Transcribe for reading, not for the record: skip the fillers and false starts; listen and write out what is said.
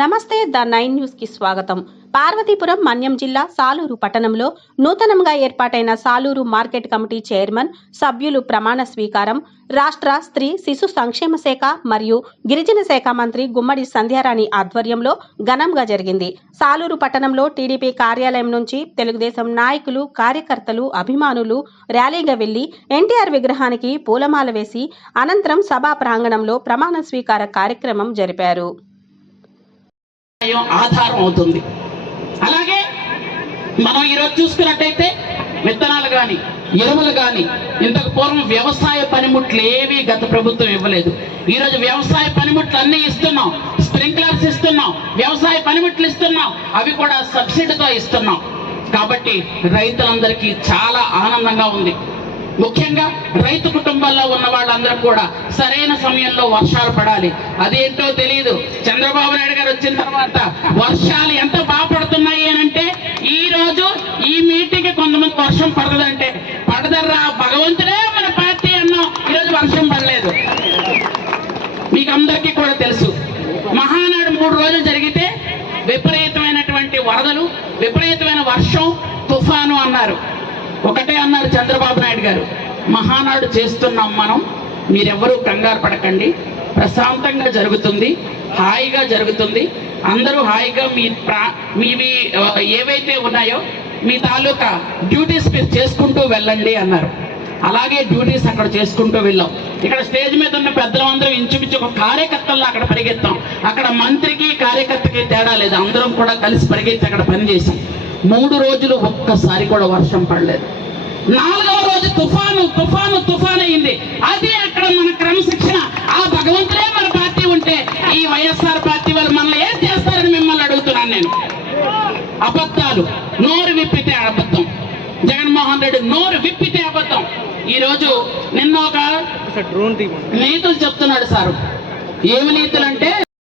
నమస్తే the 9 news కి స్వాగతం. పార్వతీపురం మన్యం జిల్లా సాలూరు పట్టణంలో నూతనంగా ఏర్పాటైన సాలూరు మార్కెట్ కమిటీ చైర్మన్ సభ్యులు ప్రమాణ స్వీకారం రాష్ట్ర స్త్రీ శిశు సంక్షేమ శాఖ మరియు గిరిజన శాఖ మంత్రి గుమ్మడి సంధ్యారాణి ఆధ్వర్యంలో ఘనంగా జరిగింది. సాలూరు పట్టణంలో టీడీపీ కార్యాలయం నుంచి తెలుగుదేశం నాయకులు, కార్యకర్తలు, అభిమానులు ర్యాలీగా వెళ్లి ఎన్టీఆర్ విగ్రహానికి పూలమాల వేసి అనంతరం సభా ప్రాంగణంలో ప్రమాణ స్వీకార కార్యక్రమం జరిపారు. ఆధారం అవుతుంది. అలాగే మనం ఈరోజు చూసుకున్నట్టయితే విత్తనాలు కానీ, ఎరువులు కానీ, ఇంతకు పూర్వం వ్యవసాయ పనిముట్లు ఏవి గత ప్రభుత్వం ఇవ్వలేదు. ఈరోజు వ్యవసాయ పనిముట్లు అన్నీ ఇస్తున్నాం, స్ప్రింక్లర్స్ ఇస్తున్నాం, వ్యవసాయ పనిముట్లు ఇస్తున్నాం, అవి కూడా సబ్సిడీతో ఇస్తున్నాం. కాబట్టి రైతులందరికీ చాలా ఆనందంగా ఉంది. ముఖ్యంగా రైతు కుటుంబాల్లో ఉన్న వాళ్ళందరూ కూడా సరైన సమయంలో వర్షాలు పడాలి. అదేంటో తెలియదు. చంద్రబాబు నాయుడు గారు వచ్చిన తర్వాత వర్షాలు ఎంత బాగా పడుతున్నాయి అని అంటే, ఈ రోజు ఈ మీటింగ్ కొంతమంది వర్షం పడదంటే పడదర్రా భగవంతుడే మన పార్టీ అన్నాం. ఈరోజు వర్షం పడలేదు. మీకు అందరికీ కూడా తెలుసు, మహానాడు 3 రోజులు జరిగితే విపరీతమైనటువంటి వరదలు, విపరీతమైన వర్షం, తుఫాను అన్నారు. ఒకటే అన్నారు చంద్రబాబు నాయుడు గారు, మహానాడు చేస్తున్నాం మనం, మీరెవరూ కంగారు పడకండి, ప్రశాంతంగా జరుగుతుంది, హాయిగా జరుగుతుంది, అందరూ హాయిగా మీవి ఏవైతే ఉన్నాయో మీ తాలూకా డ్యూటీస్ మీరు చేసుకుంటూ వెళ్ళండి అన్నారు. అలాగే డ్యూటీస్ అక్కడ చేసుకుంటూ వెళ్ళాం. ఇక్కడ స్టేజ్ మీద ఉన్న పెద్దలందరూ ఇంచుమించు ఒక కార్యకర్తల్లో అక్కడ పరిగెత్తాం. అక్కడ మంత్రికి కార్యకర్తకి తేడా లేదు, అందరం కూడా కలిసి పరిగెత్తి అక్కడ పనిచేసాం. 3 రోజులు ఒక్కసారి కూడా వర్షం పడలేదు. 4వ రోజు తుఫాను అయింది. అది అక్కడ మన క్రమశిక్షణ. ఆ భగవంతుడే మన పార్టీ ఉంటే ఈ వైఎస్ఆర్ పార్టీ వాళ్ళు మనల్ని ఏం చేస్తారని మిమ్మల్ని అడుగుతున్నాను నేను. అబద్ధాలు నోరు విప్పితే అబద్ధం. జగన్మోహన్ రెడ్డి నోరు విప్పితే అబద్ధం. ఈరోజు నిన్న ఒక నీతులు చెప్తున్నాడు సారు. ఏమి నీతులు అంటే